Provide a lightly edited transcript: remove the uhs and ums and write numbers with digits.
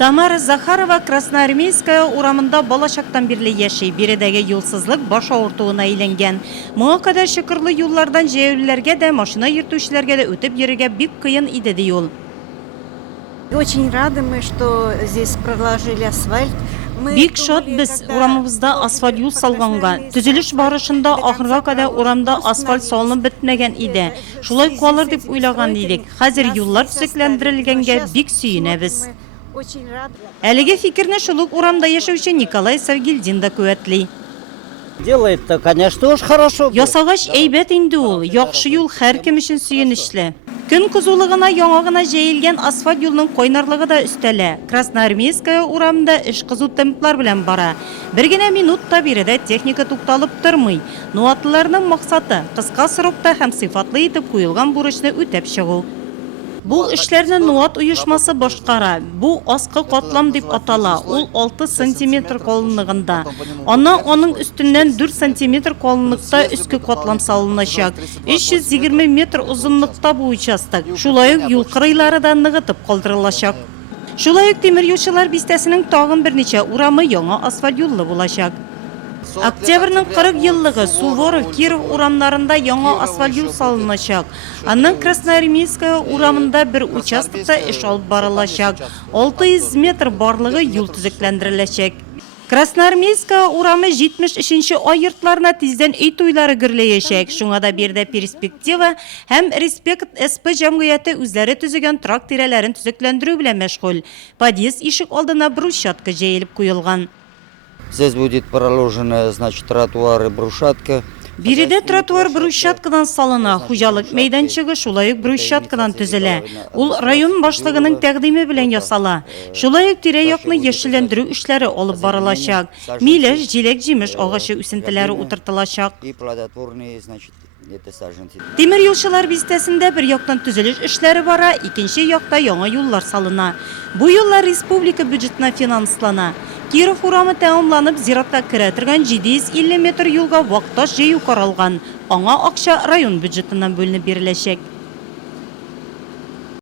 Тамара Захарова Красноармейская урамында балашактан бирле яши, биредәге юлсызлык баш авыртуына әйләнгән. Моңа кадәр шыкырлы юллардан җәяүлеләргә дә, машина йөртүчеләргә дә үтеп йөрергә бик кыен иде ди ул. Очень рады мы, что здесь проложили асфальт. Бик шат без урамыбызда асфальт юл салганга. Төзелеш барышында ахырга кадәр урамда асфальт салынып бетмәгән иде. Шулай калыр дип уйлаган идек. Хәзер юллар төзекләндерелгәнгә бик сөенәбез. Әлеге фикерне шул ук урамда яшәүче Николай Савгильдин да куәтли. Делает-то, конечно, уж хорошо. Ясагач әйбәт инде ул. Яхшы юл һәркем өчен сөенечле. Көн кызулыгына яңа гына җәелгән асфальт юлның кайнарлыгы да өстәлә. Красноармейская урамында эш кызу темплар белән бара. Бер генә минутта биредә техника тукталып тормый. Нуатлыларның максаты кыска срокта һәм сыйфатлы итеп куелган бурычны үтәп чыгу. Бу эшләрне Нуат оешмасы башкара. Бу аскы катлам дип атала. Ул 6 см калынлыгында. Аның өстеннән 4 см калынлыкта өске катлам салыначак. 320 метр узынлыкта бу участок. Шулай ук юл кырыйлары да ныгытып калдырылачак. Шулай ук тимер юлчылар бистәсенең тагын берничә урамы яңа асфальт юллы булачак. Октябрьнең 40 еллыгы Суворов, Киров урамнарында яңа асфальт юл салыначак. Аннан Красноармейская урамында бер участокта эш алып барылачак. 600 метр барлыгы юл төзекләндереләчәк. Красноармейская урамы 73-нче ай йортларына тиздән өй туйлары гөрләячәк. Шуңа да бердә перспектива һәм Респект СП җәмгыяте үзләре төзегән трак тирәләрен төзекләндерү белән мәшгуль. Подъезд ишек алдына брусчатка җәелеп куелган. Здесь будет проложена, значит, тротуар и брусчатка. Биредә тротуар брусчаткадан салына, хуҗалык мәйданчыгы шулай ук брусчаткадан төзелә. Ул район башлыгының тәкъдиме белән ясала. Шулай ук тирә-якны яшелләндерү эшләре алып барылачак. Милеш, җиләк, җимеш агачы үсентеләре утыртылачак. И плодотворные, значит, это саженцы. Тимер юлчылар бистәсендә бер яктан төзелеш эшләре бара, икенче якта яңа юллар салына. Бу юллар республика бюджетына финанслана. Киров урамы тәмамланып, зиратка керә торган 750 метр юлга вакташ җыю каралган. Аңа акча район бюджетыннан бүленеп биреләчәк.